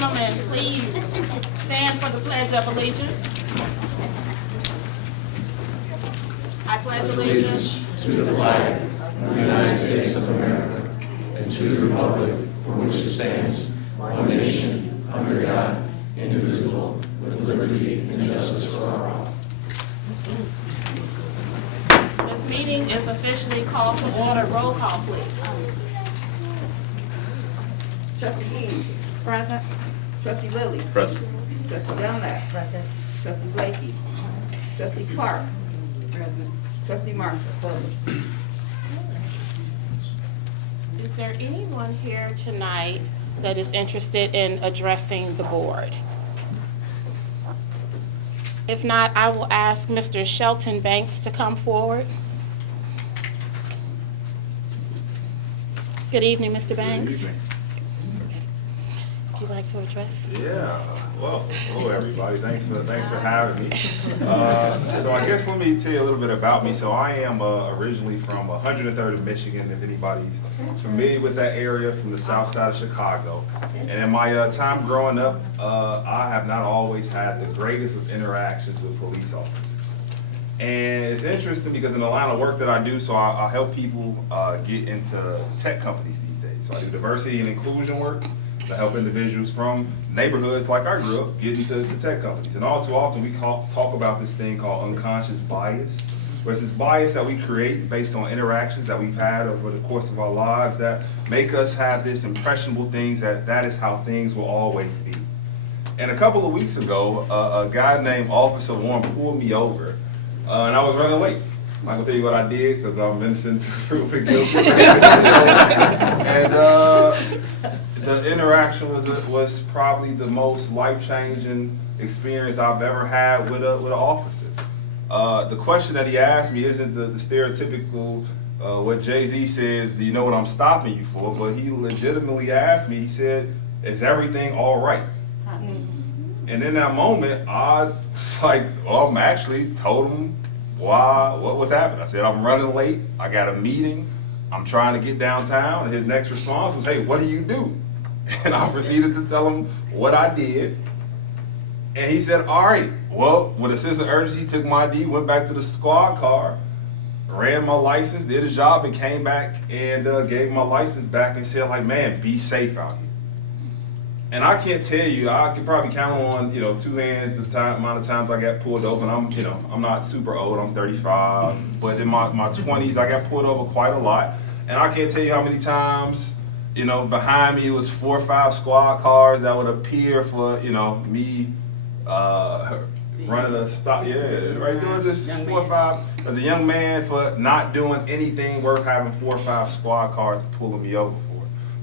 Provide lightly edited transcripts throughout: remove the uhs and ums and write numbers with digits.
gentlemen, please stand for the Pledge of Allegiance. I pledge allegiance To the flag of the United States of America and to the republic for which it stands, one nation, under God, indivisible, with liberty and justice for all. This meeting is officially called to order. Roll call, please. Trustee Eads. Present. Trustee Lilly. Present. Trustee Dunlap. Present. Trustee Blakey. Trustee Clark. Present. Trustee Marshall. Present. Is there anyone here tonight that is interested in addressing the board? If not, I will ask Mr. Shelton Banks to come forward. Good evening, Mr. Banks. Good evening. Would you like to address? Yeah, well, hello everybody, thanks for having me. So I guess let me tell you a little bit about me. So I am originally from 103rd Michigan, if anybody's familiar with that area, from the south side of Chicago. And in my time growing up, I have not always had the greatest of interactions with police officers. And it's interesting because in the line of work that I do, so I help people get into tech companies these days. So I do diversity and inclusion work to help individuals from neighborhoods like I grew up get into tech companies. And all too often we talk about this thing called unconscious bias, where it's this bias that we create based on interactions that we've had over the course of our lives that make us have this impressionable things that is how things will always be. And a couple of weeks ago, a guy named Officer Warren pulled me over, and I was running late. I'm not gonna tell you what I did because I'm innocent to proven guilty. And the interaction was probably the most life-changing experience I've ever had with an officer. The question that he asked me isn't the stereotypical what Jay-Z says, do you know what I'm stopping you for? But he legitimately asked me, he said, is everything all right? And in that moment, I was like, well, I'm actually told him what was happening. I said, I'm running late, I got a meeting, I'm trying to get downtown. And his next response was, hey, what do you do? And I proceeded to tell him what I did. And he said, all right, well, with a sense of urgency, took my ID, went back to the squad car, ran my license, did his job, and came back and gave my license back and said, like, man, be safe out here. And I can't tell you, I can probably count on, two hands the amount of times I got pulled over. And I'm not super old, I'm 35, but in my 20s, I got pulled over quite a lot. And I can't tell you how many times, behind me was 4 or 5 squad cars that would appear for, me running a stop. Yeah, right, doing this 4 or 5, as a young man, for not doing anything worth having 4 or 5 squad cars pulling me over for.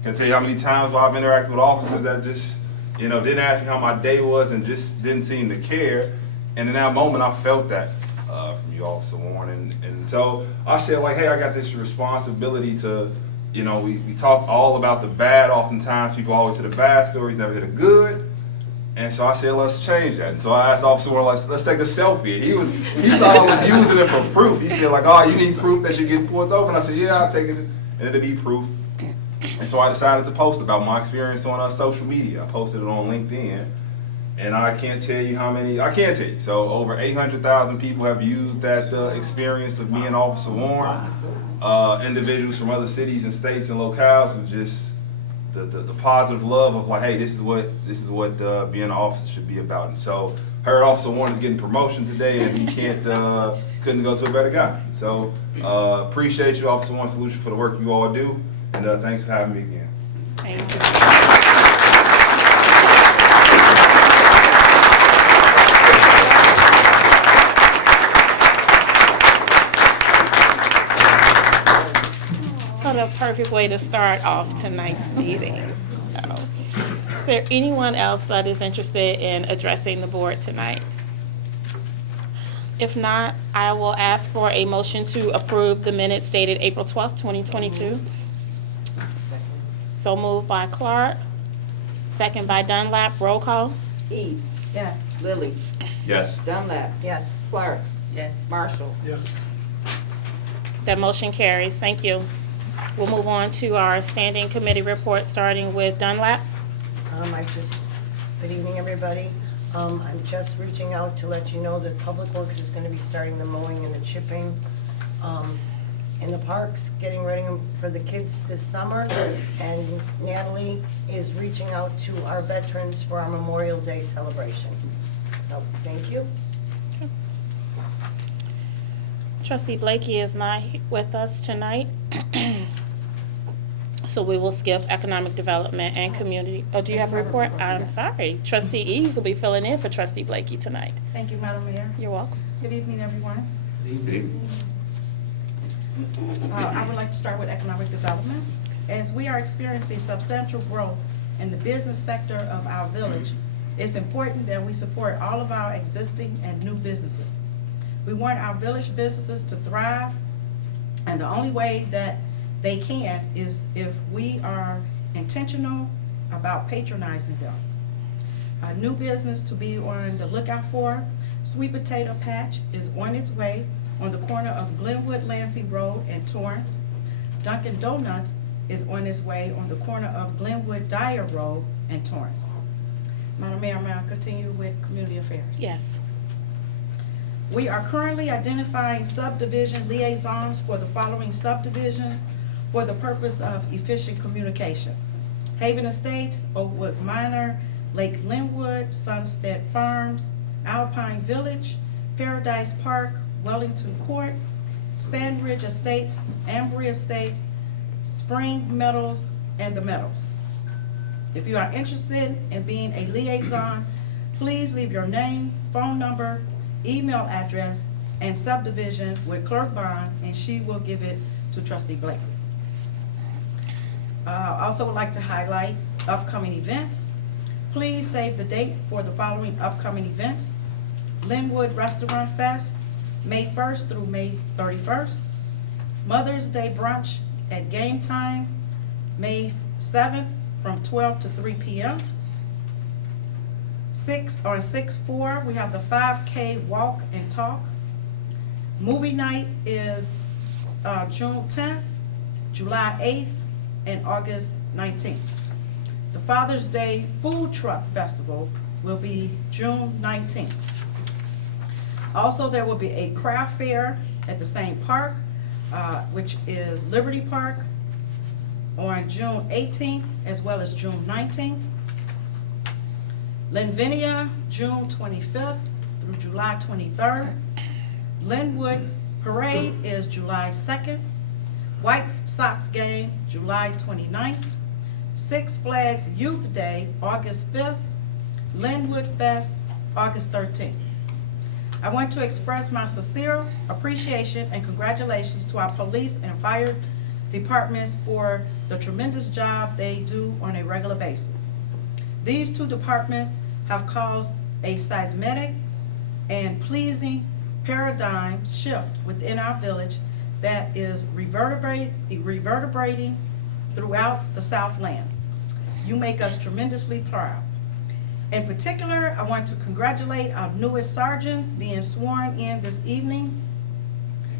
I can tell you how many times I've interacted with officers that just, didn't ask me how my day was and just didn't seem to care. And in that moment, I felt that from you, Officer Warren. And so I said, like, hey, I got this responsibility to, we talk all about the bad. Oftentimes, people always hear the bad stories, never hear the good. And so I said, let's change that. And so I asked Officer Warren, let's take a selfie. He thought I was using it for proof. He said, like, oh, you need proof that you're getting pulled over? And I said, yeah, I'll take it, and it'll be proof. And so I decided to post about my experience on social media. I posted it on LinkedIn, and I can't tell you how many, I can't tell you. So over 800,000 people have viewed that experience of me and Officer Warren. Individuals from other cities and states and locales, and just the positive love of like, hey, this is what being an officer should be about. And so heard Officer Warren is getting promotion today, and he couldn't go to a better guy. So appreciate you, Officer Warren Solution, for the work you all do. And thanks for having me again. Thank you. What a perfect way to start off tonight's meeting. So, is there anyone else that is interested in addressing the board tonight? If not, I will ask for a motion to approve the minutes dated April 12th, 2022. So moved by Clark, second by Dunlap. Roll call. Eads. Yes. Lilly. Yes. Dunlap. Yes. Clark. Yes. Marshall. Yes. That motion carries. Thank you. We'll move on to our standing committee report, starting with Dunlap. I just Good evening, everybody. I'm just reaching out to let you know that Public Works is going to be starting the mowing and the chipping in the parks, getting ready for the kids this summer. And Natalie is reaching out to our veterans for our Memorial Day celebration. So, thank you. Trustee Blakey is not with us tonight. So we will skip economic development and community. Oh, do you have a report? I'm sorry. Trustee Eves will be filling in for Trustee Blakey tonight. Thank you, Madam Mayor. You're welcome. Good evening, everyone. I would like to start with economic development. As we are experiencing substantial growth in the business sector of our village, it's important that we support all of our existing and new businesses. We want our village businesses to thrive, and the only way that they can is if we are intentional about patronizing them. A new business to be on the lookout for, Sweet Potato Patch is on its way on the corner of Lynwood Lansing Road and Torrance. Dunkin' Donuts is on its way on the corner of Glenwood Dyer Road and Torrance. Madam Mayor, may I continue with community affairs? Yes. We are currently identifying subdivision liaisons for the following subdivisions for the purpose of efficient communication: Haven Estates, Oakwood Minor, Lake Lynwood, Sunstead Farms, Alpine Village, Paradise Park, Wellington Court, Sandridge Estates, Ambry Estates, Spring Meadows, and the Meadows. If you are interested in being a liaison, please leave your name, phone number, email address, and subdivision with Clerk Bond, and she will give it to Trustee Blakely. Also would like to highlight upcoming events. Please save the date for the following upcoming events: Lynwood Restaurant Fest, May 1st through May 31st. Mother's Day Brunch at Game Time, May 7th from 12 to 3 p.m. 6/4, we have the 5K Walk and Talk. Movie night is June 10th, July 8th, and August 19th. The Father's Day Food Truck Festival will be June 19th. Also, there will be a craft fair at the same park, which is Liberty Park, on June 18th as well as June 19th. Linvinia, June 25th through July 23rd. Lynwood Parade is July 2nd. White Sox game, July 29th. Six Flags Youth Day, August 5th. Lynwood Fest, August 13th. I want to express my sincere appreciation and congratulations to our police and fire departments for the tremendous job they do on a regular basis. These two departments have caused a seismic and pleasing paradigm shift within our village that is reverberating throughout the Southland. You make us tremendously proud. In particular, I want to congratulate our newest sergeants being sworn in this evening: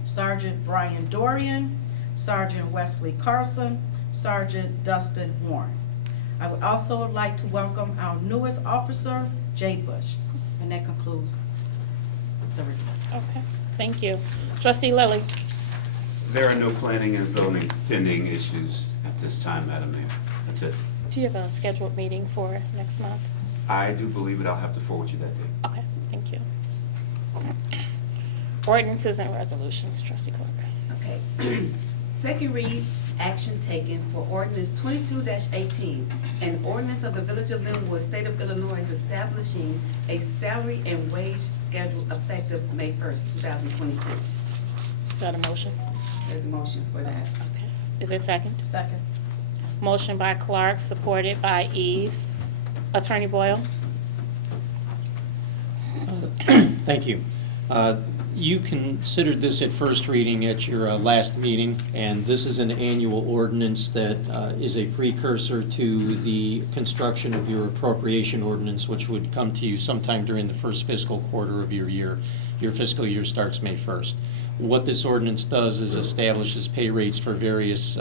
Sergeant Brian Dorian, Sergeant Wesley Carson, Sergeant Dustin Warren. I would also like to welcome our newest officer, Jay Bush. And that concludes the report. Okay, thank you. Trustee Lilly. There are no planning and zoning pending issues at this time, Madam Mayor. That's it. Do you have a scheduled meeting for next month? I do believe it. I'll have to forward you that date. Okay, thank you. Ordinances and resolutions, Trustee Clark. Okay. Second read, action taken for ordinance 22-18, an ordinance of the Village of Lynwood, State of Illinois, establishing a salary and wage schedule effective May 1st, 2022. Is that a motion? There's a motion for that. Okay. Is it second? Second. Motion by Clark, supported by Eves. Attorney Boyle? Thank you. You considered this at first reading at your last meeting, and this is an annual ordinance that is a precursor to the construction of your appropriation ordinance, which would come to you sometime during the first fiscal quarter of your year. Your fiscal year starts May 1st. What this ordinance does is establishes pay rates for various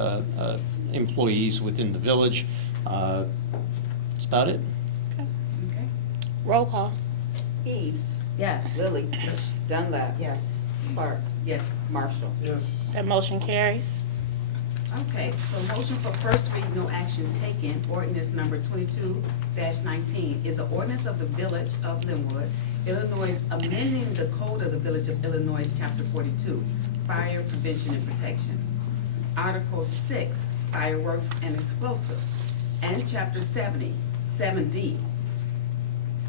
employees within the village. That's about it. Okay. Okay. Roll call. Eves. Yes. Lily. Dunlap. Yes. Clark. Yes. Marshall. Yes. That motion carries. Okay, so motion for first read, no action taken, ordinance number 22-19 is an ordinance of the Village of Lynwood, Illinois, amending the code of the Village of Illinois, chapter 42, fire prevention and protection. Article 6, fireworks and explosive, and chapter 7D,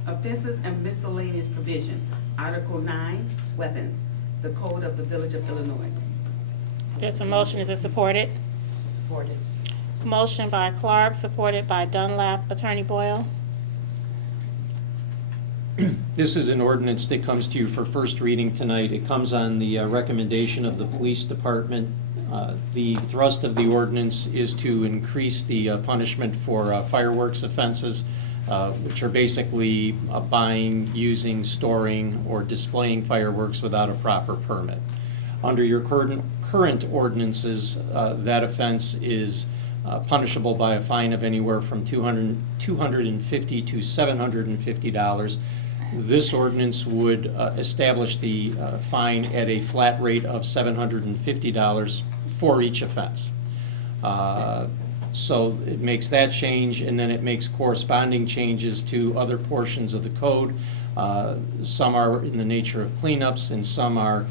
offenses and miscellaneous provisions. Article 9, weapons, the code of the Village of Illinois. There's a motion. Is it supported? Supported. Motion by Clark, supported by Dunlap. Attorney Boyle? This is an ordinance that comes to you for first reading tonight. It comes on the recommendation of the police department. The thrust of the ordinance is to increase the punishment for fireworks offenses, which are basically buying, using, storing, or displaying fireworks without a proper permit. Under your current ordinances, that offense is punishable by a fine of anywhere from $250 to $750. This ordinance would establish the fine at a flat rate of $750 for each offense. So it makes that change, and then it makes corresponding changes to other portions of the code. Some are in the nature of cleanups, and some are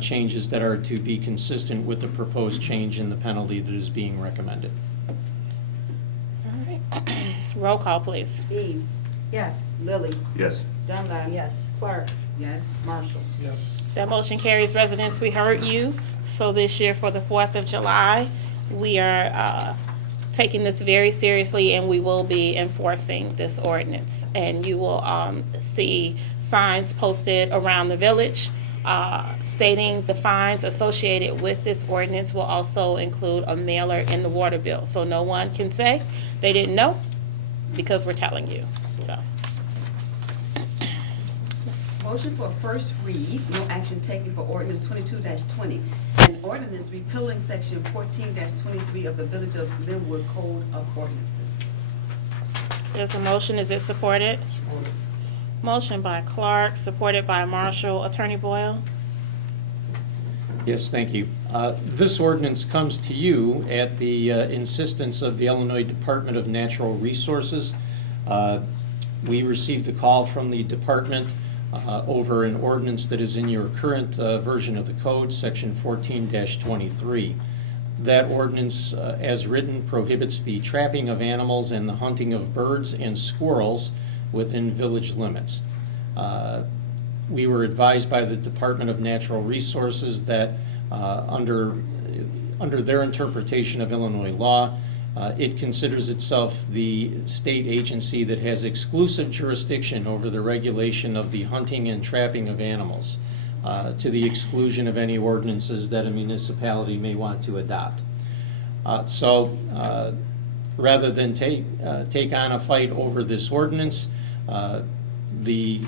changes that are to be consistent with the proposed change in the penalty that is being recommended. All right. Roll call, please. Eves. Yes. Lily. Yes. Dunlap. Yes. Clark. Yes. Marshall. Yes. That motion carries. Residents, we heard you. So this year for the 4th of July, we are taking this very seriously, and we will be enforcing this ordinance. And you will see signs posted around the village stating the fines associated with this ordinance. Will also include a mailer in the water bill. So no one can say they didn't know, because we're telling you. So. Motion for first read, no action taken for ordinance 22-20, an ordinance repealing section 14-23 of the Village of Lynwood Code of Ordinances. There's a motion. Is it supported? Supported. Motion by Clark, supported by Marshall. Attorney Boyle? Yes, thank you. This ordinance comes to you at the insistence of the Illinois Department of Natural Resources. We received a call from the department over an ordinance that is in your current version of the code, section 14-23. That ordinance, as written, prohibits the trapping of animals and the hunting of birds and squirrels within village limits. We were advised by the Department of Natural Resources that under their interpretation of Illinois law, it considers itself the state agency that has exclusive jurisdiction over the regulation of the hunting and trapping of animals, to the exclusion of any ordinances that a municipality may want to adopt. So rather than take on a fight over this ordinance, the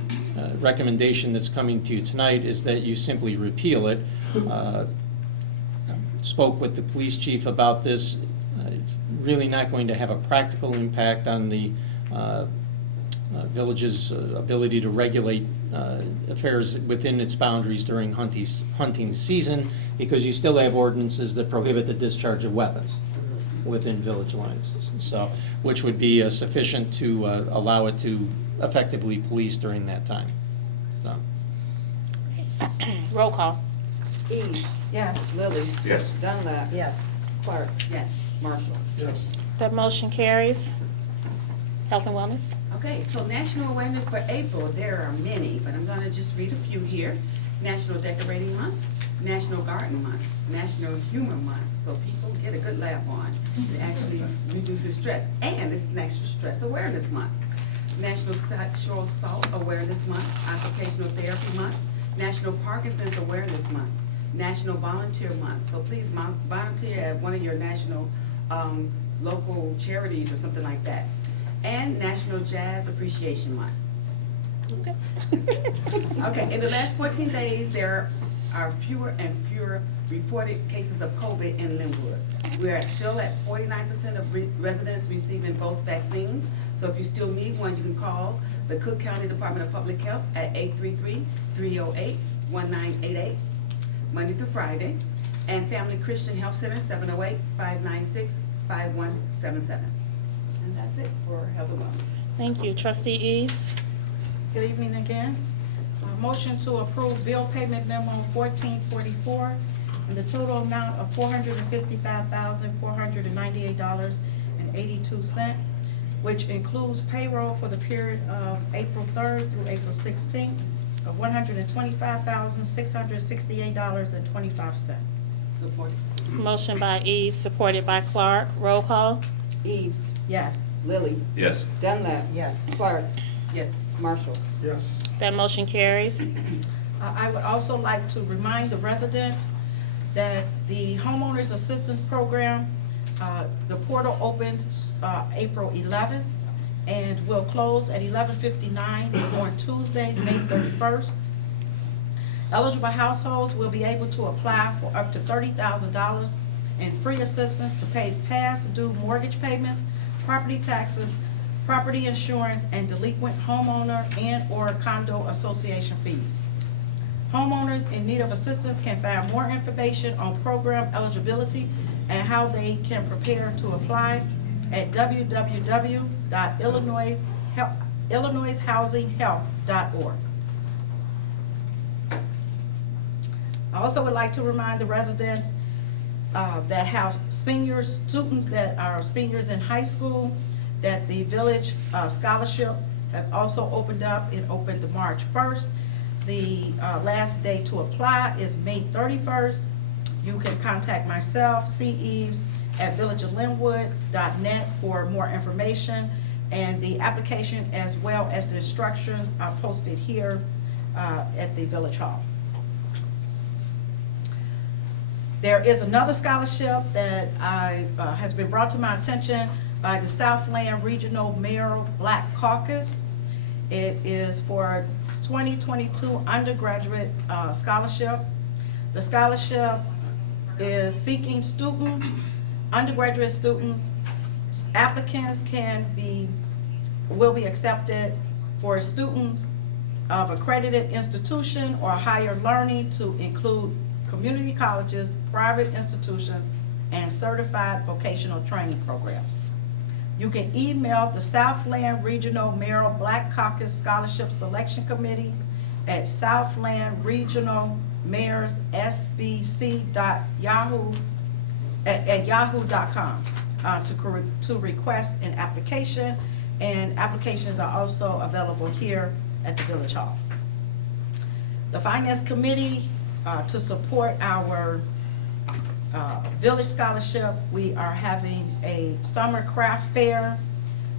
recommendation that's coming to you tonight is that you simply repeal it. Spoke with the police chief about this. It's really not going to have a practical impact on the village's ability to regulate affairs within its boundaries during hunting season, because you still have ordinances that prohibit the discharge of weapons within village lines, so, which would be sufficient to allow it to effectively police during that time. So. Roll call. Eves. Yes. Lily. Yes. Dunlap. Yes. Clark. Yes. Marshall. Yes. That motion carries. Health and wellness. Okay, so national awareness for April, there are many, but I'm gonna just read a few here. National Decorating Month, National Garden Month, National Humor Month, so people get a good laugh on. It actually reduces stress, and it's National Stress Awareness Month. National Sexual Assault Awareness Month, Occupational Therapy Month, National Parkinson's Awareness Month, National Volunteer Month, so please volunteer at one of your national local charities or something like that. And National Jazz Appreciation Month. Okay. Okay, in the last 14 days, there are fewer and fewer reported cases of COVID in Lynwood. We are still at 49% of residents receiving both vaccines. So if you still need one, you can call the Cook County Department of Public Health at 833-308-1988, Monday through Friday. And Family Christian Health Center, 708-596-5177. And that's it for health and wellness. Thank you. Trustee Eves? Good evening again. Motion to approve bill payment memo 1444 in the total amount of $455,498.82, which includes payroll for the period of April 3rd through April 16th of $125,668.25. Support it. Motion by Eves, supported by Clark. Roll call. Eves, Yes. Lily, Yes. Dunlap, Yes. Clark, Yes. Marshall. Yes. That motion carries. I would also like to remind the residents that the homeowners assistance program, the portal opens April 11th and will close at 11:59 on Tuesday, May 31st. Eligible households will be able to apply for up to $30,000 in free assistance to pay past due mortgage payments, property taxes, property insurance, and delinquent homeowner and/or condo association fees. Homeowners in need of assistance can find more information on program eligibility and how they can prepare to apply at www.illinoishousinghelp.org. I also would like to remind the residents that have seniors, students that are seniors in high school, that the village scholarship has also opened up. It opened March 1st. The last day to apply is May 31st. You can contact myself, C. Eves, at villageoflynwood.net for more information. And the application as well as the instructions are posted here at the Village Hall. There is another scholarship that has been brought to my attention by the Southland Regional Mayoral Black Caucus. It is for 2022 undergraduate scholarship. The scholarship is seeking students, undergraduate students. Applicants will be accepted for students of accredited institution or higher learning to include community colleges, private institutions, and certified vocational training programs. You can email the Southland Regional Mayoral Black Caucus Scholarship Selection Committee at southlandregionalmayorsSBC.yahoo@yahoo.com to request an application, and applications are also available here at the Village Hall. The Finance Committee, to support our Village Scholarship, we are having a summer craft fair.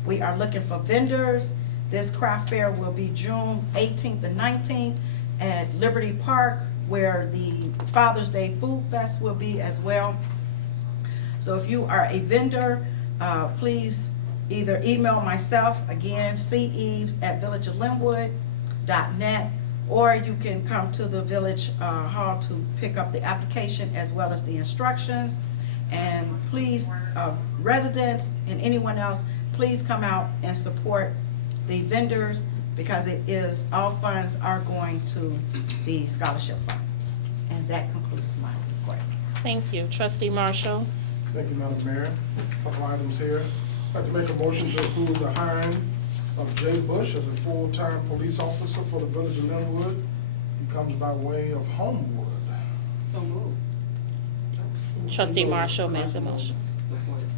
We are looking for vendors. This craft fair will be June 18th and 19th at Liberty Park, where the Father's Day Food Fest will be as well. So if you are a vendor, please either email myself, again, ceves@villageoflynwood.net, or you can come to the Village Hall to pick up the application as well as the instructions. And please, residents and anyone else, please come out and support the vendors, because all funds are going to the scholarship fund. And that concludes my report. Thank you. Trustee Marshall? Thank you, Madam Mayor. A couple items here. I'd like to make a motion to approve the hiring of Jay Bush as a full-time police officer for the Village of Lynwood. He comes by way of Homewood. So moved. Trustee Marshall made the motion. Support it.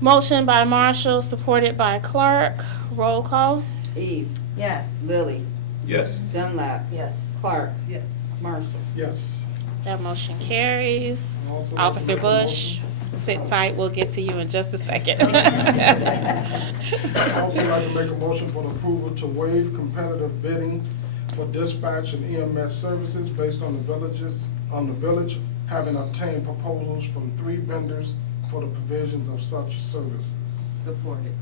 Motion by Marshall, supported by Clark. Roll call. Eves, Yes. Lily, Yes. Dunlap, Yes. Clark, Yes. Marshall. Yes. That motion carries. I'd also like to Officer make a Bush, sit tight, we'll get to you in just a second. I'd also like to make a motion for the approval to waive competitive bidding for dispatch and EMS services based on the village having obtained proposals from 3 vendors for the provisions of such services. Support it.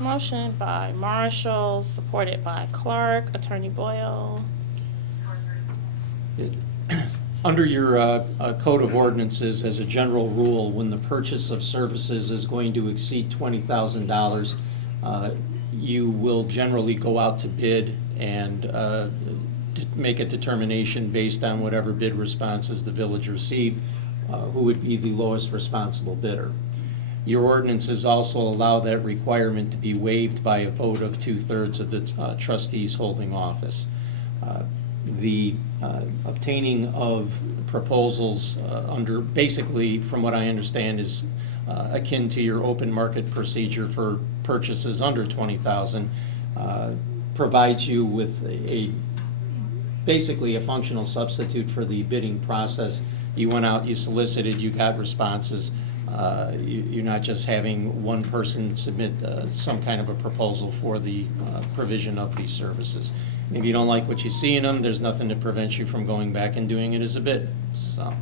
Motion by Marshall, supported by Clark. Attorney Boyle. Under your Code of Ordinances, as a general rule, when the purchase of services is going to exceed $20,000, you will generally go out to bid and make a determination based on whatever bid responses the village received, who would be the lowest responsible bidder. Your ordinances also allow that requirement to be waived by a vote of 2/3 of the trustees holding office. The obtaining of proposals under, basically, from what I understand, is akin to your open market procedure for purchases under $20,000, provides you with basically a functional substitute for the bidding process. You went out, you solicited, you got responses. You're not just having one person submit some kind of a proposal for the provision of these services. If you don't like what you see in them, there's nothing to prevent you from going back and doing it as a bid. So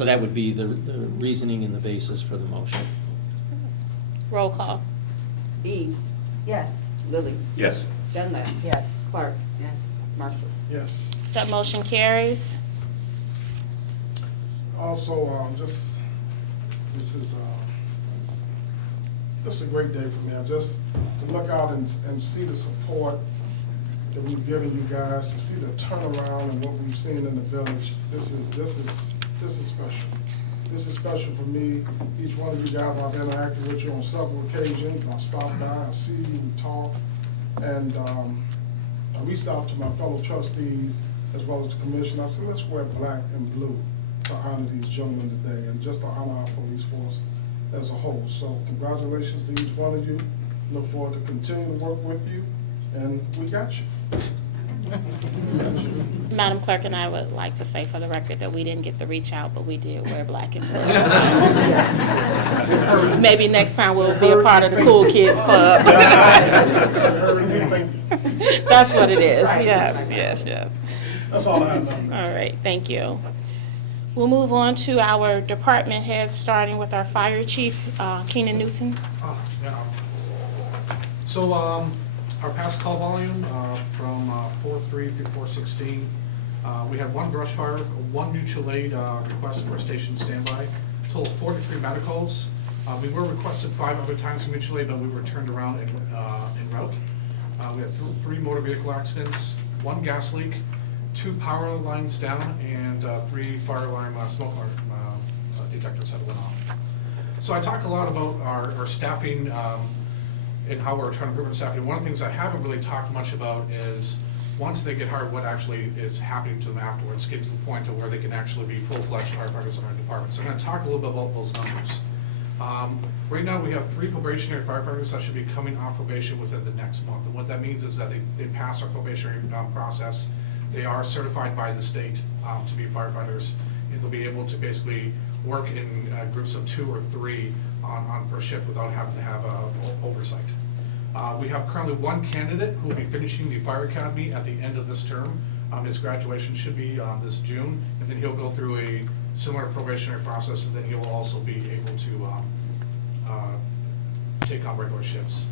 that would be the reasoning and the basis for the motion. Roll call. Eves. Yes. Lily. Yes. Dunlap. Yes. Clark. Yes. Marshall. Yes. That motion carries. Also, this is just a great day for me. Just to look out and see the support that we've given you guys, to see the turnaround and what we've seen in the village. This is special. This is special for me. Each one of you guys, I've interacted with you on several occasions. I stop by, I see you, we talk, and I reached out to my fellow trustees as well as the commission. I said, let's wear black and blue to honor these gentlemen today and just to honor our police force as a whole. So congratulations to each one of you. Look forward to continuing to work with you, and we got you. Madam Clerk and I would like to say for the record that we didn't get the reach out, but we did wear black and blue. Maybe next time we'll be a part of the Cool Kids Club. That's what it is. Yes. That's all I have. All right, thank you. We'll move on to our department heads, starting with our fire chief, Keenan Newton. So our past call volume from 4/3 through 4/16, we had one brush fire, one mutual aid request for a station standby, total of 43 medicals. We were requested 5 other times for mutual aid, but we were turned around en route. We had 3 motor vehicle accidents, 1 gas leak, 2 power lines down, and 3 fire alarm smoke alarm detectors that went off. So I talk a lot about our staffing and how we're trying to improve our staffing. One of the things I haven't really talked much about is once they get hired, what actually is happening to them afterwards, getting to the point of where they can actually be full-fledged firefighters in our department. So I'm going to talk a little bit about those numbers. Right now, we have 3 probationary firefighters that should be coming off probation within the next month. And what that means is that they pass our probationary process. They are certified by the state to be firefighters, and they'll be able to basically work in groups of 2 or 3 on per shift without having to have oversight. We have currently 1 candidate who will be finishing the fire academy at the end of this term. His graduation should be this June, and then he'll go through a similar probationary process, and then he will also be able to take on regular shifts.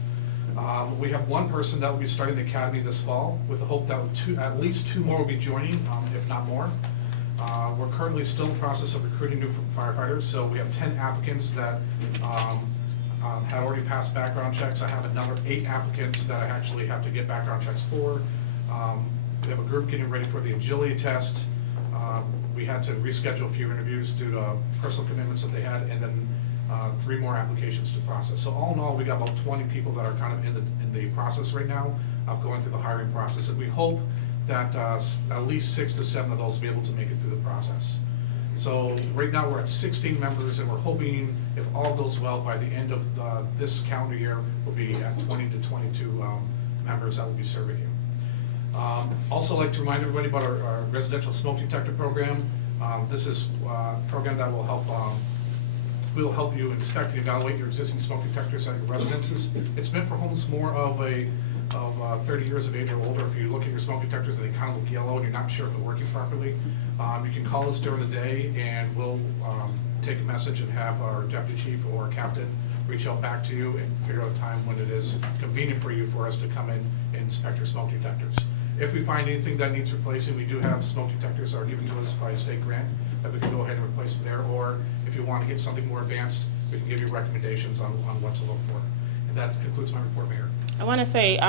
We have 1 person that will be starting the academy this fall, with the hope that at least 2 more will be joining, if not more. We're currently still in the process of recruiting new firefighters, so we have 10 applicants that have already passed background checks. I have another 8 applicants that I actually have to get background checks for. We have a group getting ready for the agility test. We had to reschedule a few interviews due to personal commitments that they had, and then 3 more applications to process. So all in all, we got about 20 people that are kind of in the process right now of going through the hiring process, and we hope that at least 6 to 7 of those will be able to make it through the process. So right now we're at 16 members, and we're hoping, if all goes well, by the end of this calendar year, we'll be at 20 to 22 members that will be serving you. Also like to remind everybody about our residential smoke detector program. This is a program that will help you inspect and evaluate your existing smoke detectors at your residences. It's meant for homes more of 30 years of age or older. If you look at your smoke detectors and they kind of look yellow and you're not sure if they're working properly, you can call us during the day, and we'll take a message and have our deputy chief or captain reach out back to you and figure out a time when it is convenient for you for us to come in and inspect your smoke detectors. If we find anything that needs replacing, we do have smoke detectors that are given to us by a state grant that we can go ahead and replace them there, or if you want to get something more advanced, we can give you recommendations on what to look for. And that concludes my report, Mayor. I want to say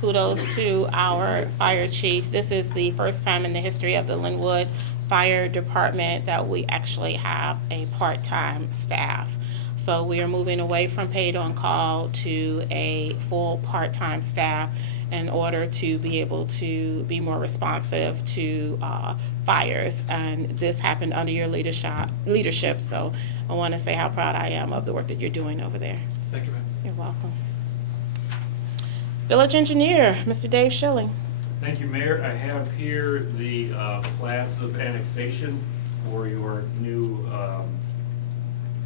kudos to our fire chief. This is the first time in the history of the Lynwood Fire Department that we actually have a part-time staff. So we are moving away from paid on call to a full part-time staff in order to be able to be more responsive to fires. And this happened under your leadership. So I want to say how proud I am of the work that you're doing over there. Thank you, ma'am. You're welcome. Village engineer, Mr. Dave Schilling. Thank you, Mayor. I have here the plats of annexation for your new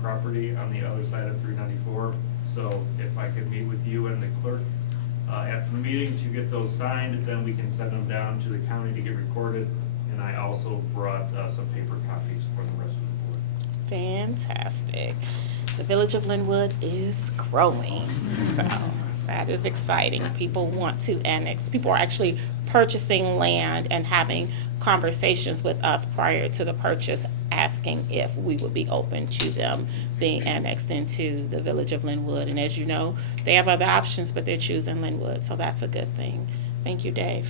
property on the other side of 394. So if I could meet with you and the clerk after the meeting to get those signed, then we can send them down to the county to get recorded. And I also brought some paper copies for the rest of the board. Fantastic. The village of Lynwood is growing, so that is exciting. People want to annex. People are actually purchasing land and having conversations with us prior to the purchase, asking if we would be open to them being annexed into the village of Lynwood. And as you know, they have other options, but they're choosing Lynwood, so that's a good thing. Thank you, Dave.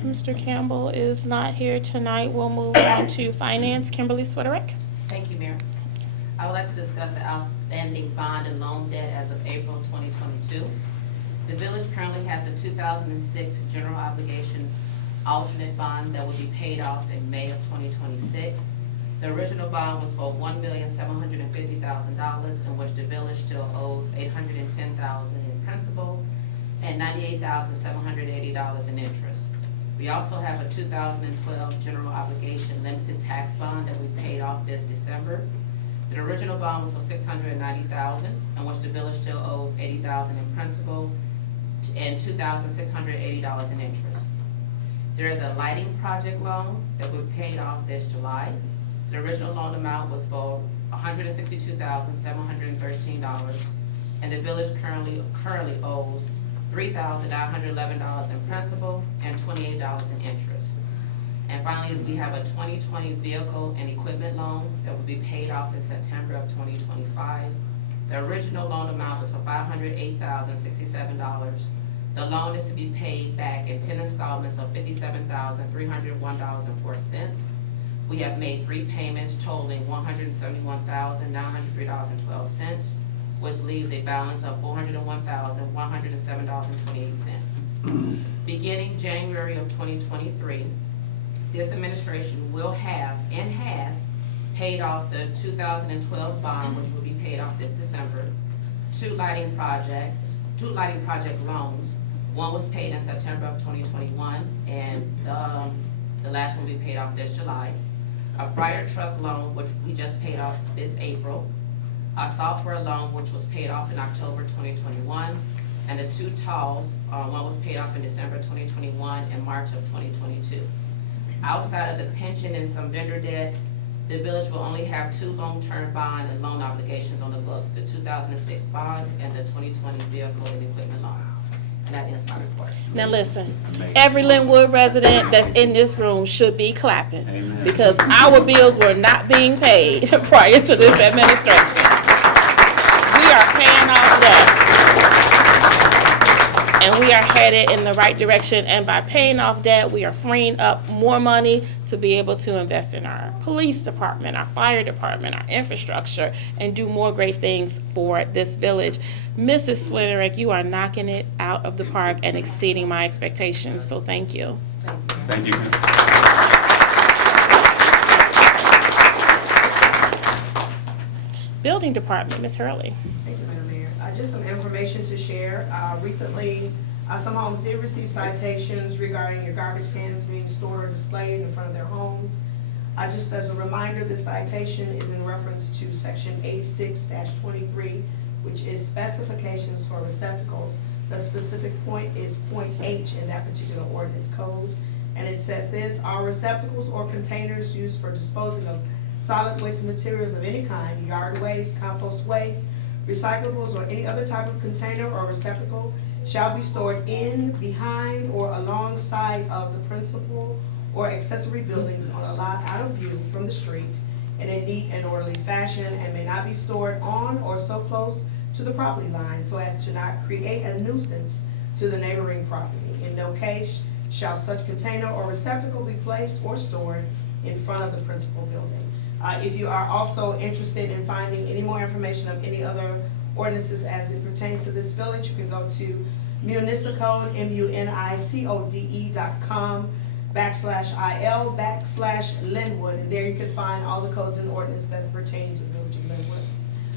Mr. Campbell is not here tonight. We'll move on to finance. Kimberly Switterick. Thank you, Mayor. I would like to discuss the outstanding bond and loan debt as of April 2022. The village currently has a 2006 general obligation alternate bond that will be paid off in May of 2026. The original bond was for $1,750,000, in which the village still owes $810,000 in principal and $98,780 in interest. We also have a 2012 general obligation limited tax bond that we paid off this December. The original bond was for $690,000, in which the village still owes $80,000 in principal and $2,680 in interest. There is a lighting project loan that we paid off this July. The original loan amount was for $162,713, and the village currently owes $3,911 in principal and $28 in interest. And finally, we have a 2020 vehicle and equipment loan that will be paid off in September of 2025. The original loan amount was for $508,067. The loan is to be paid back in 10 installments of $57,301.04. We have made 3 payments totaling $171,903.12, which leaves a balance of $401,107.28. Beginning January of 2023, this administration will have and has paid off the 2012 bond, which will be paid off this December, 2 lighting project loans. One was paid in September of 2021, and the last one will be paid off this July. A fire truck loan, which we just paid off this April. A software loan, which was paid off in October 2021, and the 2 TALs, one was paid off in December 2021 and March of 2022. Outside of the pension and some vendor debt, the village will only have 2 long-term bond and loan obligations on the books, the 2006 bond and the 2020 vehicle and equipment loan. And that ends my report. Now listen, every Lynwood resident that's in this room should be clapping. Amen. Because our bills were not being paid prior to this administration. We are paying off debt. And we are headed in the right direction. And by paying off debt, we are freeing up more money to be able to invest in our police department, our fire department, our infrastructure, and do more great things for this village. Mrs. Switterick, you are knocking it out of the park and exceeding my expectations, so thank you. Thank you. Building department, Ms. Hurley. Thank you, Madam Mayor. Just some information to share. Recently, some homes did receive citations regarding your garbage cans being stored or displayed in front of their homes. Just as a reminder, this citation is in reference to section 86-23, which is specifications for receptacles. The specific point is point H in that particular ordinance code. And it says this: all receptacles or containers used for disposing of solid waste materials of any kind, yard waste, compost waste, recyclables, or any other type of container or receptacle shall be stored in, behind, or alongside of the principal or accessory buildings on a lot out of view from the street in a neat and orderly fashion, and may not be stored on or so close to the property line so as to not create a nuisance to the neighboring property. In no case shall such container or receptacle be placed or stored in front of the principal building. If you are also interested in finding any more information of any other ordinances as it pertains to this village, you can go to municicode, municicode.com/IL/Lynwood, and there you can find all the codes and ordinances that pertain to the village of Lynwood.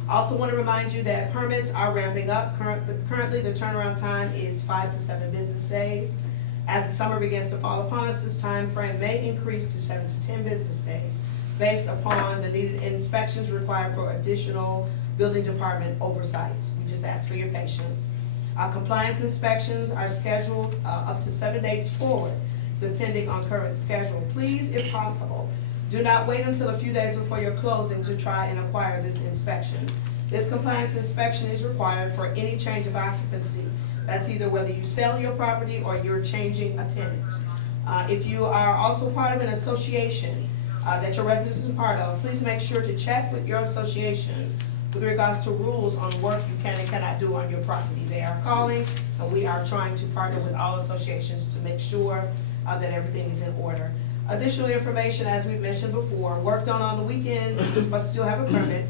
I also want to remind you that permits are ramping up. Currently, the turnaround time is 5 to 7 business days. As the summer begins to fall upon us, this time frame may increase to 7 to 10 business days based upon the needed inspections required for additional building department oversight. We just ask for your patience. Compliance inspections are scheduled up to 7 days forward, depending on current schedule. Please, if possible, do not wait until a few days before your closing to try and acquire this inspection. This compliance inspection is required for any change of occupancy. That's either whether you sell your property or you're changing a tenant. If you are also part of an association that your residence is a part of, please make sure to check with your association with regards to rules on work you can and cannot do on your property. They are calling, and we are trying to partner with all associations to make sure that everything is in order. Additional information, as we mentioned before, work done on the weekends must still have a permit.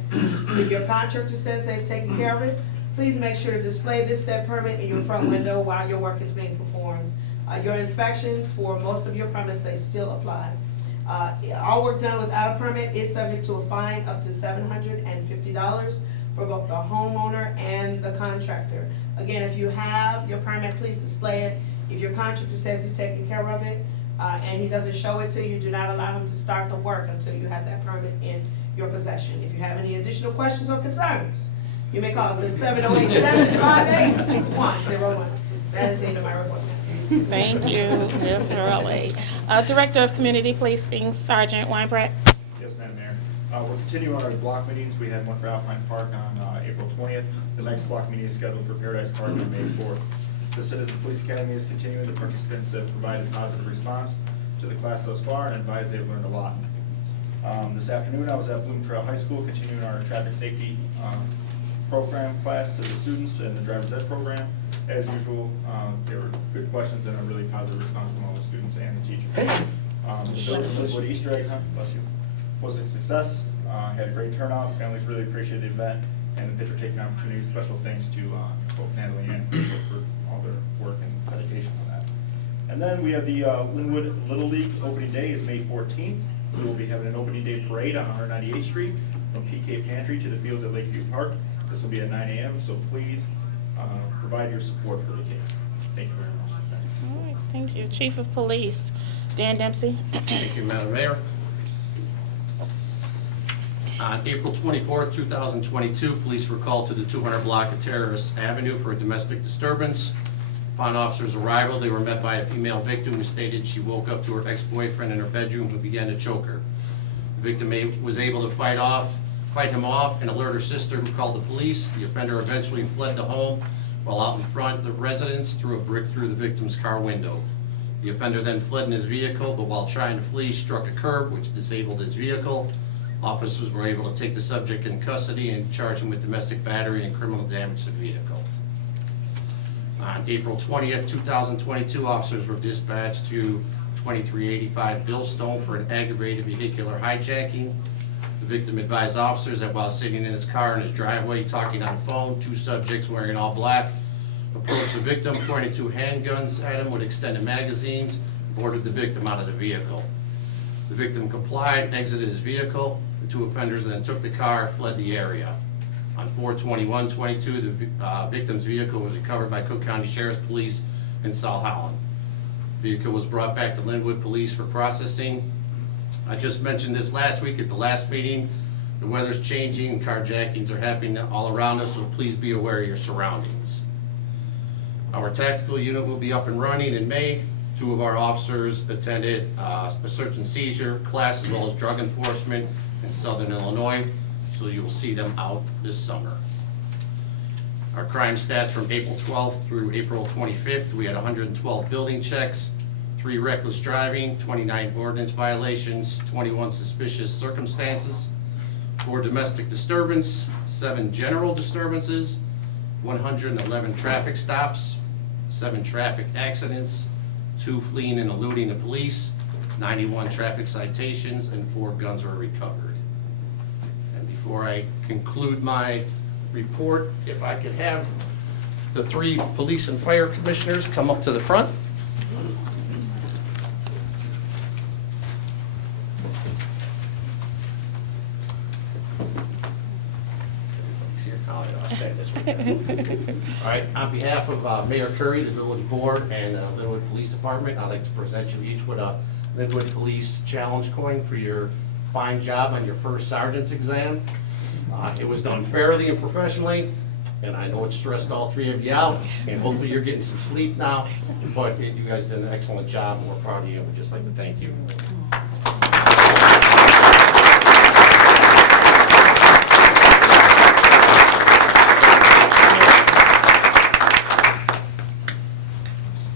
If your contractor says they've taken care of it, please make sure to display this said permit in your front window while your work is being performed. Your inspections for most of your permits, they still apply. All work done without a permit is subject to a fine up to $750 for both the homeowner and the contractor. Again, if you have your permit, please display it. If your contractor says he's taking care of it, and he doesn't show it to you, do not allow him to start the work until you have that permit in your possession. If you have any additional questions or concerns, you may call us at 708-758-6101. That is the end of my report. Thank you, Ms. Hurley. Director of Community Policing, Sergeant Weinbrett. Yes, Madam Mayor. We're continuing our block meetings. We had one for Alpine Park on April 20th. The next block meeting is scheduled for Paradise Park on May 4th. The Citizens Police Academy is continuing. The participants have provided positive response to the class thus far and advised they've learned a lot. This afternoon, I was at Bloom Trail High School continuing our traffic safety program class to the students and the driver's ed program. As usual, there were good questions and a really positive response from all the students and the teachers. The Village of Lynwood Easter egg hunt, bless you, was a success. Had a great turnout. Families really appreciated the event and the picture taking opportunity. Special thanks to both Natalie and Crystal for all their work and dedication on that. And then we have the Lynwood Little League opening day is May 14th. We will be having an opening day parade on 198th Street from PK Pantry to the fields at Lakeview Park. This will be at 9 a.m., so please provide your support for the kids. Thank you very much. All right, thank you. Chief of Police, Dan Dempsey. Thank you, Madam Mayor. On April 24th, 2022, police were called to the 200 block of Terrace Avenue for a domestic disturbance. Upon officers' arrival, they were met by a female victim who stated she woke up to her ex-boyfriend in her bedroom who began to choke her. The victim was able to fight him off and alert her sister, who called the police. The offender eventually fled the home while out in front of the residence, threw a brick through the victim's car window. The offender then fled in his vehicle, but while trying to flee, struck a curb, which disabled his vehicle. Officers were able to take the subject in custody and charge him with domestic battery and criminal damage to the vehicle. On April 20th, 2022, officers were dispatched to 2385 Billstone for an aggravated vehicular hijacking. The victim advised officers that while sitting in his car in his driveway talking on the phone, two subjects wearing all black approached the victim, pointed two handguns at him with extended magazines, and boarded the victim out of the vehicle. The victim complied, exited his vehicle. The two offenders then took the car, fled the area. On 4/21/22, the victim's vehicle was recovered by Cook County Sheriff's Police in South Holland. The vehicle was brought back to Lynwood Police for processing. I just mentioned this last week at the last meeting. The weather's changing, carjackings are happening all around us, so please be aware of your surroundings. Our tactical unit will be up and running in May. Two of our officers attended a search and seizure class as well as drug enforcement in Southern Illinois, so you'll see them out this summer. Our crime stats from April 12th through April 25th, we had 112 building checks, 3 reckless driving, 29 ordinance violations, 21 suspicious circumstances, 4 domestic disturbance, 7 general disturbances, 111 traffic stops, 7 traffic accidents, 2 fleeing and eluding the police, 91 traffic citations, and 4 guns were recovered. And before I conclude my report, if I could have the 3 police and fire commissioners come up to the front. I'll say this one. All right, on behalf of Mayor Curry, the village board, and Lynwood Police Department, I'd like to present you each with a Lynwood Police Challenge coin for your fine job on your first sergeant's exam. It was done fairly and professionally, and I know it stressed all 3 of you out, and hopefully you're getting some sleep now, but you guys did an excellent job, and we're proud of you, and we'd just like to thank you.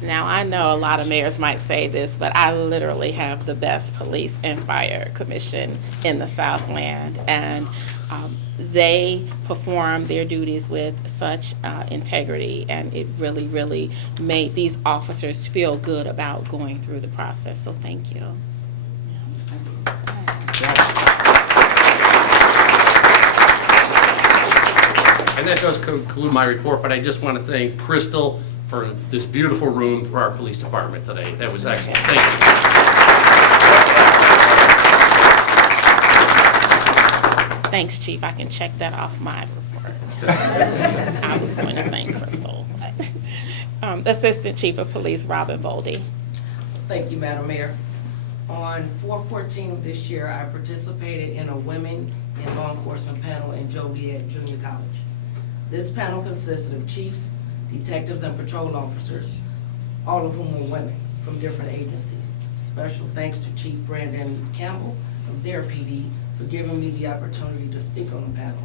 Now, I know a lot of mayors might say this, but I literally have the best police and fire commission in the Southland. And they perform their duties with such integrity, and it really, really made these officers feel good about going through the process. So thank you. And that does conclude my report, but I just want to thank Crystal for this beautiful room for our police department today. That was excellent. Thank you. Thanks, Chief. I can check that off my report. I was going to thank Crystal. Assistant Chief of Police, Robin Boldy. Thank you, Madam Mayor. On 4/14 of this year, I participated in a Women in Law Enforcement panel in Joliet Junior College. This panel consisted of chiefs, detectives, and patrol officers, all of whom were women from different agencies. Special thanks to Chief Brandon Campbell of their PD for giving me the opportunity to speak on the panel.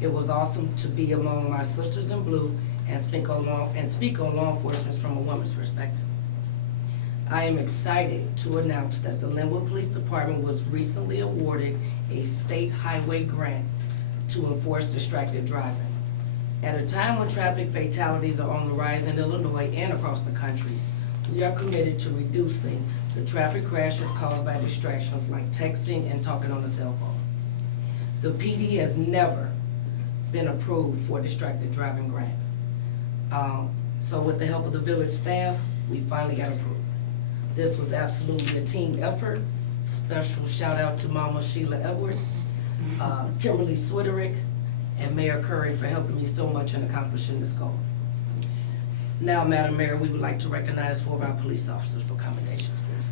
It was awesome to be among my sisters in blue and speak on law enforcement from a woman's perspective. I am excited to announce that the Lynwood Police Department was recently awarded a state highway grant to enforce distracted driving. At a time when traffic fatalities are on the rise in Illinois and across the country, we are committed to reducing the traffic crashes caused by distractions like texting and talking on the cell phone. The PD has never been approved for a distracted driving grant. So with the help of the village staff, we finally got approved. This was absolutely a team effort. Special shout out to Mama Sheila Edwards, Kimberly Switterick, and Mayor Curry for helping me so much in accomplishing this goal. Now, Madam Mayor, we would like to recognize 4 of our police officers for commendations, please.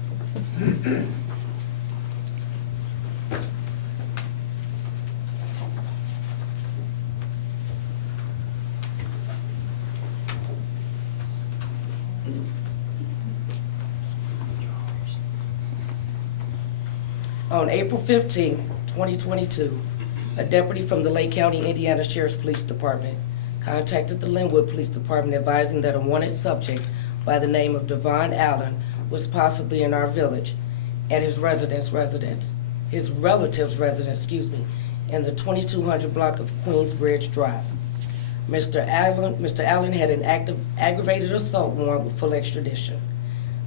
On April 15, 2022, a deputy from the Lake County, Indiana Sheriff's Police Department contacted the Lynwood Police Department advising that a wanted subject by the name of Devon Allen was possibly in our village at his relative's residence, in the 2200 block of Queensbridge Drive. Mr. Allen had an active aggravated assault warrant with full extradition.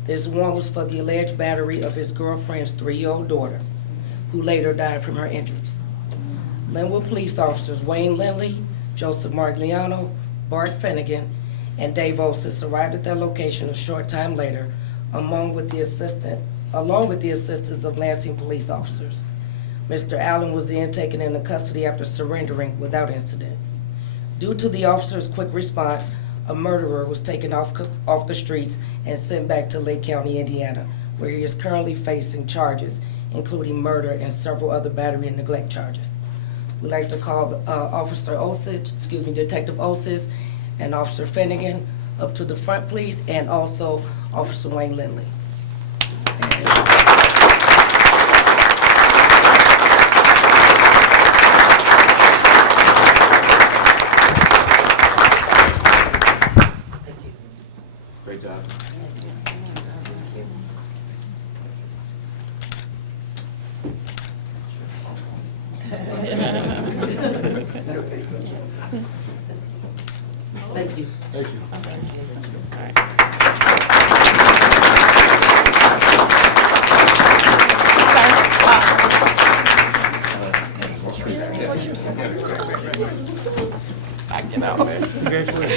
This warrant was for the alleged battery of his girlfriend's 3-year-old daughter, who later died from her injuries. Lynwood police officers Wayne Lindley, Joseph Margliano, Bart Finnegan, and Dave Osis arrived at their location a short time later, along with the assistance of Lansing police officers. Mr. Allen was then taken into custody after surrendering without incident. Due to the officers' quick response, a murderer was taken off the streets and sent back to Lake County, Indiana, where he is currently facing charges, including murder and several other battery and neglect charges. We'd like to call Detective Osis and Officer Finnegan up to the front, please, and also Officer Wayne Lindley. Great job. Thank you.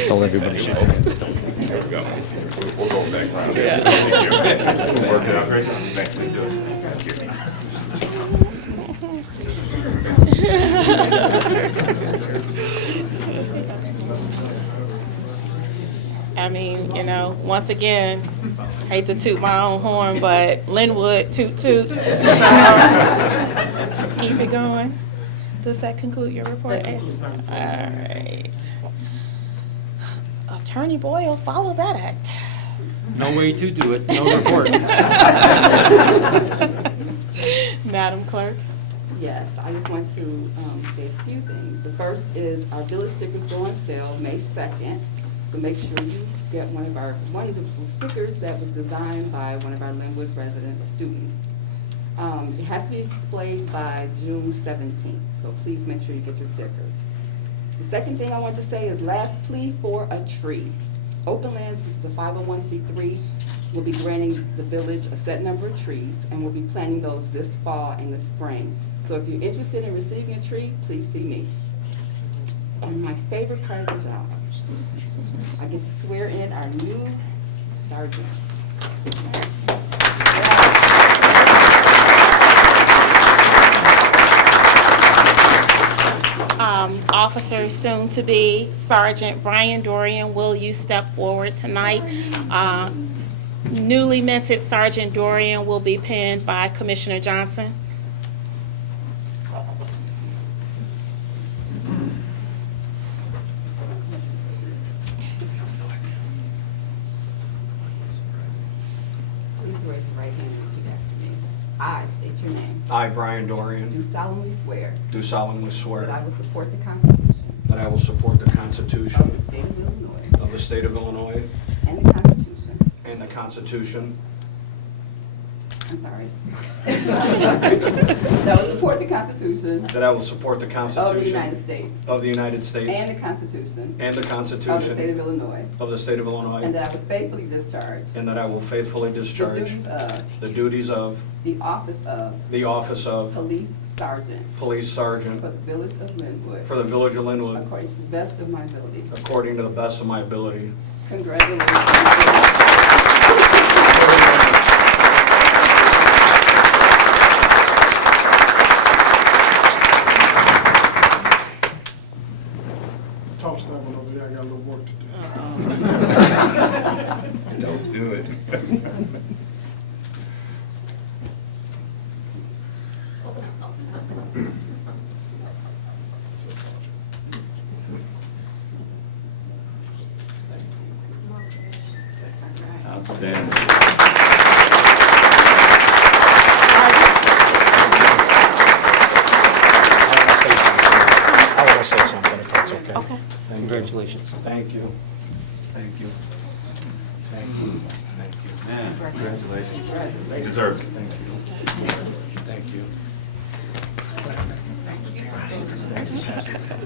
Told everybody she did. There we go. We'll go back around. Thank you. Working out great. Thanks for doing it. Thank you. I mean, you know, once again, hate to toot my own horn, but Lynwood, toot toot. So, just keep it going. Does that conclude your report? That concludes my report. All right. Attorney Boyle, follow that act. No way to do it, no report. Madam Clerk. Yes, I just want to say a few things. The first is our village stickers go on sale May 2nd. So make sure you get one of our wonderful stickers that was designed by one of our Lynwood resident students. It has to be displayed by June 17th, so please make sure you get your stickers. The second thing I want to say is last plea for a tree. Open Lands, which is a 501c3, will be granting the village a set number of trees, and we'll be planting those this fall and the spring. So if you're interested in receiving a tree, please see me. And my favorite part of the job, I get to swear in our new sergeants. Officer soon to be Sergeant Brian Dorian, will you step forward tonight? Newly minted Sergeant Dorian will be pinned by Commissioner Johnson. Please raise your right hand and repeat after me. I state your name. I, Brian Dorian, Do solemnly swear do solemnly that I swear will support the Constitution that I will support the of the Constitution State of Illinois of the State of Illinois and the Constitution, and the Constitution, I'm sorry. That I will support the Constitution that I will support the of the Constitution United States of the United States and the Constitution and the of the State Constitution of Illinois, of the State of and Illinois, that I will faithfully discharge and that I will faithfully the discharge duties of the duties of the office of the office of Police Sergeant Police Sergeant for the Village of Lynwood, for the Village of Lynwood according to the best of my ability. according to the best of my ability. Congratulations. Toss that one over there, I got a little work to do. Don't do it. Outstanding. I want to say something, if that's okay. Okay. Congratulations. Thank you. Thank you. Thank you. Thank you. Man, congratulations. You deserve it. Thank you. Thank you.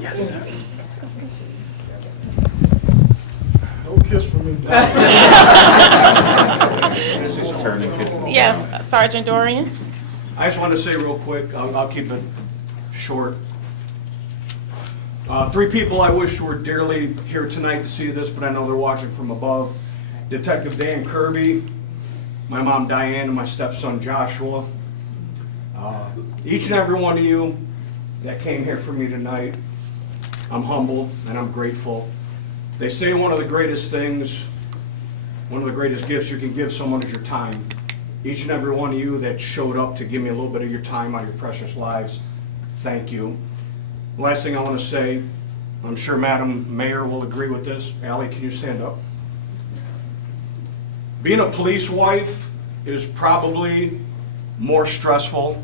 Yes, sir. No kiss from me. This is turning kisses. Yes, Sergeant Dorian. I just want to say real quick, I'll keep it short. Three people I wish were dearly here tonight to see this, but I know they're watching from above. Detective Dan Kirby, my mom Diane, and my stepson Joshua. Each and every one of you that came here for me tonight, I'm humbled and I'm grateful. They say one of the greatest things, one of the greatest gifts you can give someone is your time. Each and every one of you that showed up to give me a little bit of your time out of your precious lives, thank you. Last thing I want to say, I'm sure Madam Mayor will agree with this. Allie, can you stand up? Being a police wife is probably more stressful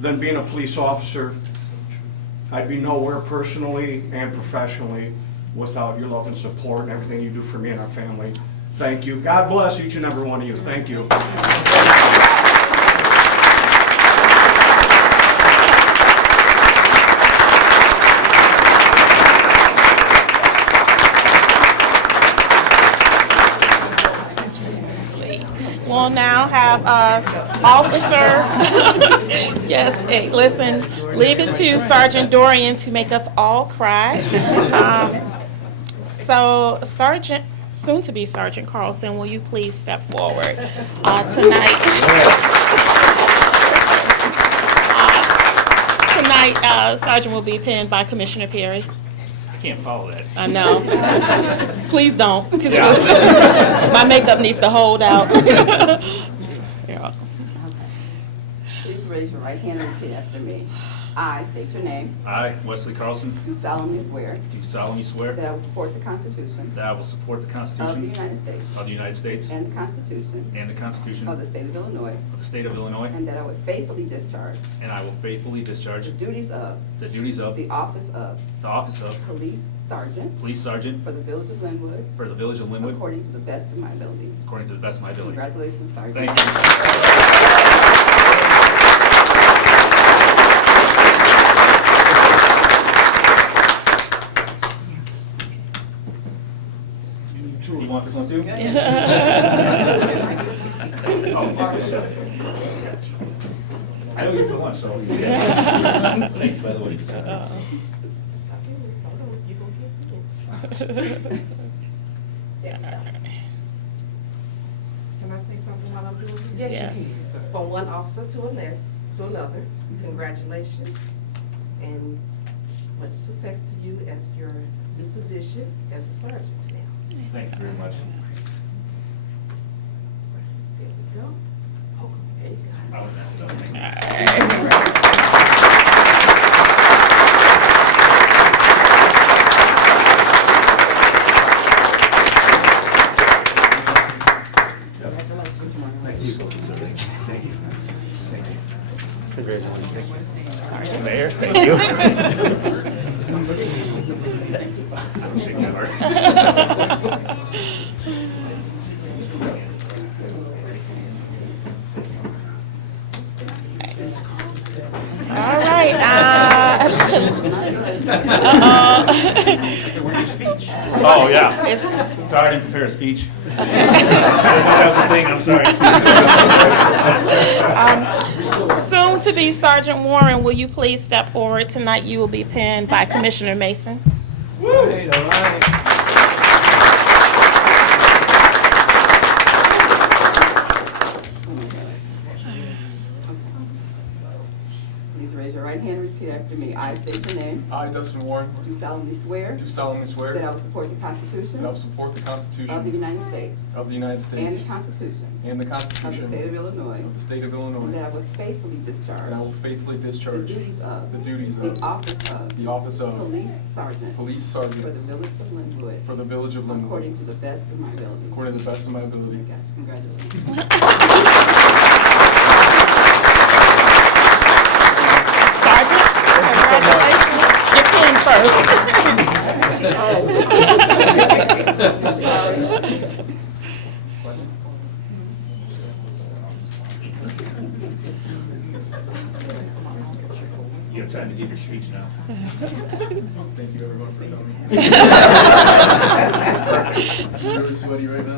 than being a police officer. I'd be nowhere personally and professionally without your love and support and everything you do for me and our family. Thank you. God bless each and every one of you. Thank you. We'll now have Officer, yes, hey, listen, leave it to Sergeant Dorian to make us all cry. So Sergeant, soon to be Sergeant Carlson, will you please step forward tonight? Tonight, Sergeant will be pinned by Commissioner Perry. I can't follow that. I know. Please don't, because my makeup needs to hold out. You're welcome. Please raise your right hand and repeat after me. I state your name. I, Wesley Carlson, Do solemnly swear do solemnly swear that I will support the Constitution that I will support the of the Constitution United States of the United States and the Constitution and the Constitution of the State of Illinois, of the State of Illinois, and that I will faithfully discharge and I will faithfully discharge the duties of the duties of the office of Police Sergeant for the Village of Lynwood for the Village of Lynwood according to the best of my ability. according to the best of my abilities. Congratulations, Sergeant. Thank you. You want this one too? I know you for lunch, so. Thank you, by the way. Can I say something while I'm doing this? Yes, you From one officer to another, congratulations, and much success to you as your new position as a sergeant now. Thank you very much. There we go. Oh, there you go. I would mess it up. Mayor, thank you. Shake that hard. All right. Oh, yeah. It's- Sorry, I didn't prepare a speech. I didn't know that was a thing, I'm sorry. Soon to be Sergeant Warren, will you please step forward? Tonight you will be pinned by Commissioner Mason. Please raise your right hand and repeat after me. I state your name. I, Dustin Warren, Do solemnly swear do solemnly swear that I that will support the Constitution I will support the of the Constitution United States of the United and States the Constitution and the of the State Constitution of Illinois, of the State of and that Illinois, I will faithfully discharge and I will faithfully the discharge duties of the duties the of office of Police Sergeant Police for Sergeant the Village of Lynwood for the Village of Lynwood according to the best of my ability. according to the best of my ability. Congratulations. Sergeant, congratulations. You're pinned first. You have time to give your speech now. Thank you everyone for coming. Nervous sweaty right now.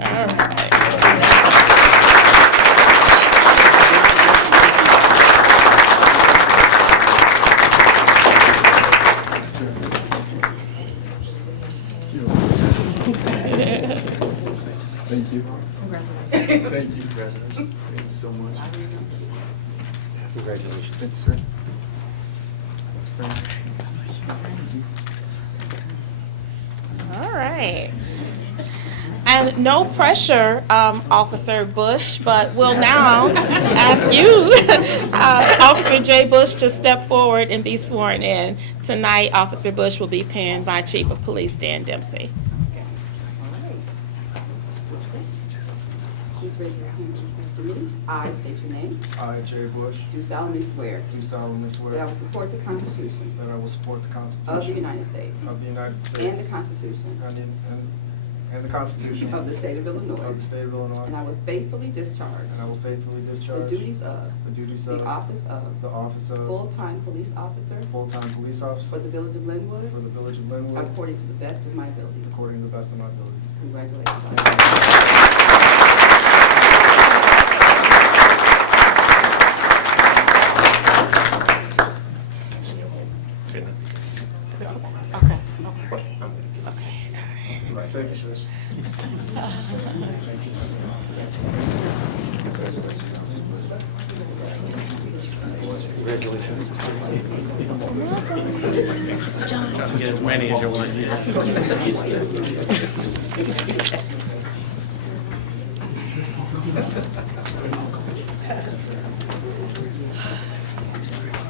All right. Thank you. Thank you. Thank you so much. Congratulations. Thank you, sir. That's great. All right. And no pressure, Officer Bush, but we'll now ask you, Officer J. Bush, to step forward and be sworn in. Tonight, Officer Bush will be pinned by Chief of Police Dan Dempsey. Please raise your hand after me. I state your name. I, Jay Bush, Do solemnly swear do solemnly that I swear will support the Constitution that I will support the of the Constitution United States of the United and States the Constitution and the Constitution of the State of Illinois, of the State of Illinois, and I will faithfully discharge and I will faithfully the discharge duties of the duties the of office of the office of full-time police officer full-time police for officer the Village of Lynwood for the Village of Lynwood according to the best of my ability. according to the best of my abilities. Congratulations. Okay. Right, thank you, sis. Get as many as you want.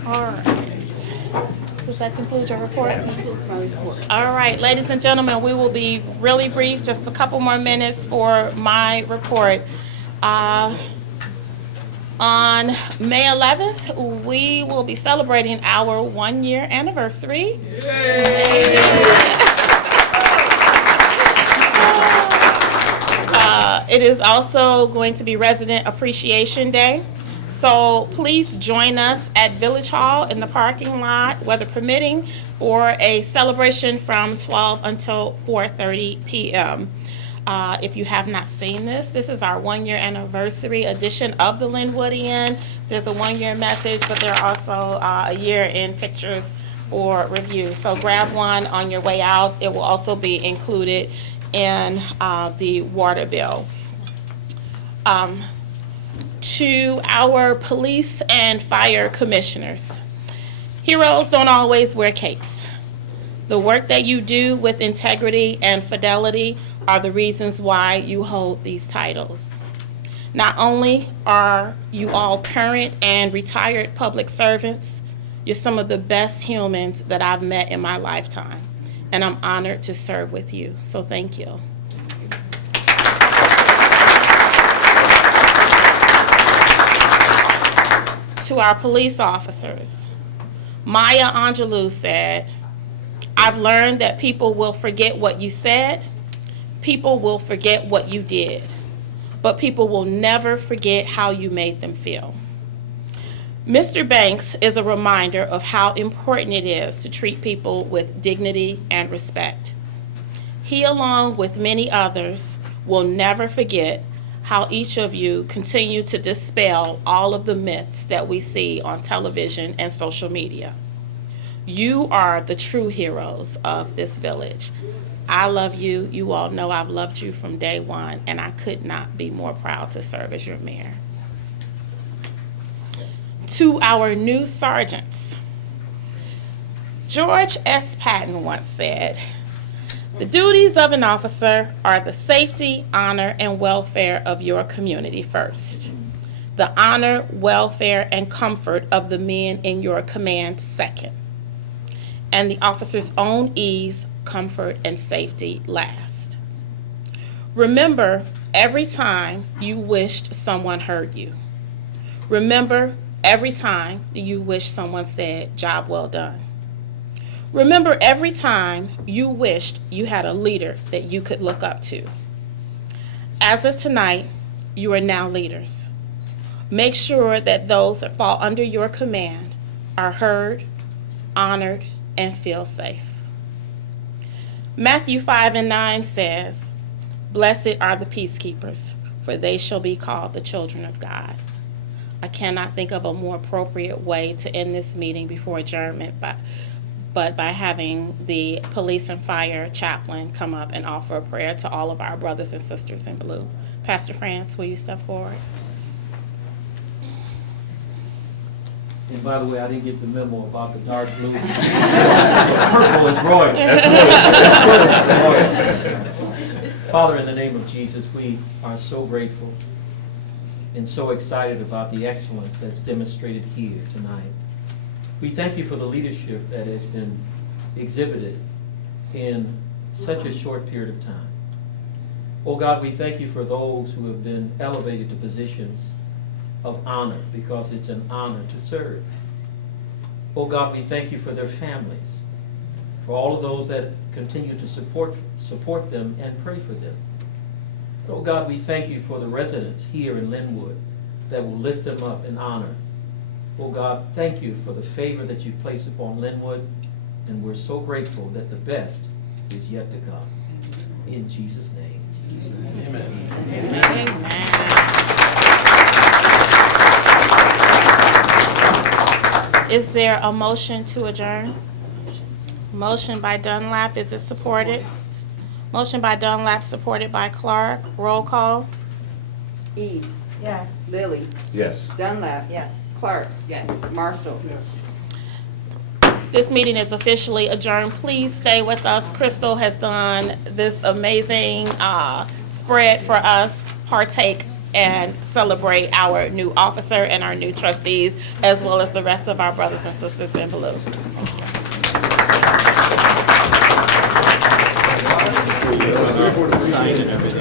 All right. Does that conclude your report? All right, ladies and gentlemen, we will be really brief, just a couple more minutes for my report. On May 11th, we will be celebrating our 1-year anniversary. It is also going to be Resident Appreciation Day. So please join us at Village Hall in the parking lot, weather permitting, for a celebration from 12 until 4:30 p.m. If you have not seen this is our 1-year anniversary edition of the Lynwoodian. There's a 1-year message, but there are also a year in pictures for review. So grab one on your way out. It will also be included in the water bill. To our police and fire commissioners, heroes don't always wear capes. The work that you do with integrity and fidelity are the reasons why you hold these titles. Not only are you all current and retired public servants, you're some of the best humans that I've met in my lifetime, and I'm honored to serve with you, so thank you. To our police officers, Maya Angelou said, "I've learned that people will forget what you said, people will forget what you did, but people will never forget how you made them feel." Mr. Banks is a reminder of how important it is to treat people with dignity and respect. He, along with many others, will never forget how each of you continue to dispel all of the myths that we see on television and social media. You are the true heroes of this village. I love you. You all know I've loved you from day one, and I could not be more proud to serve as your mayor. To our new sergeants, George S. Patton once said, "The duties of an officer are the safety, honor, and welfare of your community first. The honor, welfare, and comfort of the men in your command second. And the officer's own ease, comfort, and safety last. Remember every time you wished someone heard you. Remember every time you wish someone said, 'Job well done.' Remember every time you wished you had a leader that you could look up to. As of tonight, you are now leaders. Make sure that those that fall under your command are heard, honored, and feel safe." Matthew 5:9 says, "Blessed are the peacekeepers, for they shall be called the children of God." I cannot think of a more appropriate way to end this meeting before adjournment, but by having the police and fire chaplain come up and offer a prayer to all of our brothers and sisters in blue. Pastor France, will you step forward? And by the way, I didn't get the memo about the dark blue. Purple is royal. Father, in the name of Jesus, we are so grateful and so excited about the excellence that's demonstrated here tonight. We thank you for the leadership that has been exhibited in such a short period of time. Oh God, we thank you for those who have been elevated to positions of honor, because it's an honor to serve. Oh God, we thank you for their families, for all of those that continue to support them and pray for them. Oh God, we thank you for the residents here in Lynwood that will lift them up in honor. Oh God, thank you for the favor that you've placed upon Lynwood, and we're so grateful that the best is yet to come. In Jesus' name. Amen. Is there a motion to adjourn? Motion by Dunlap, is it supported? Motion by Dunlap, supported by Clark. Roll call. Eves. Yes. Lilly. Yes. Dunlap. Yes. Clark. Yes. Marshall. Yes. This meeting is officially adjourned. Please stay with us. Crystal has done this amazing spread for us. Partake and celebrate our new officer and our new trustees, as well as the rest of our brothers and sisters in blue. Sign and everything.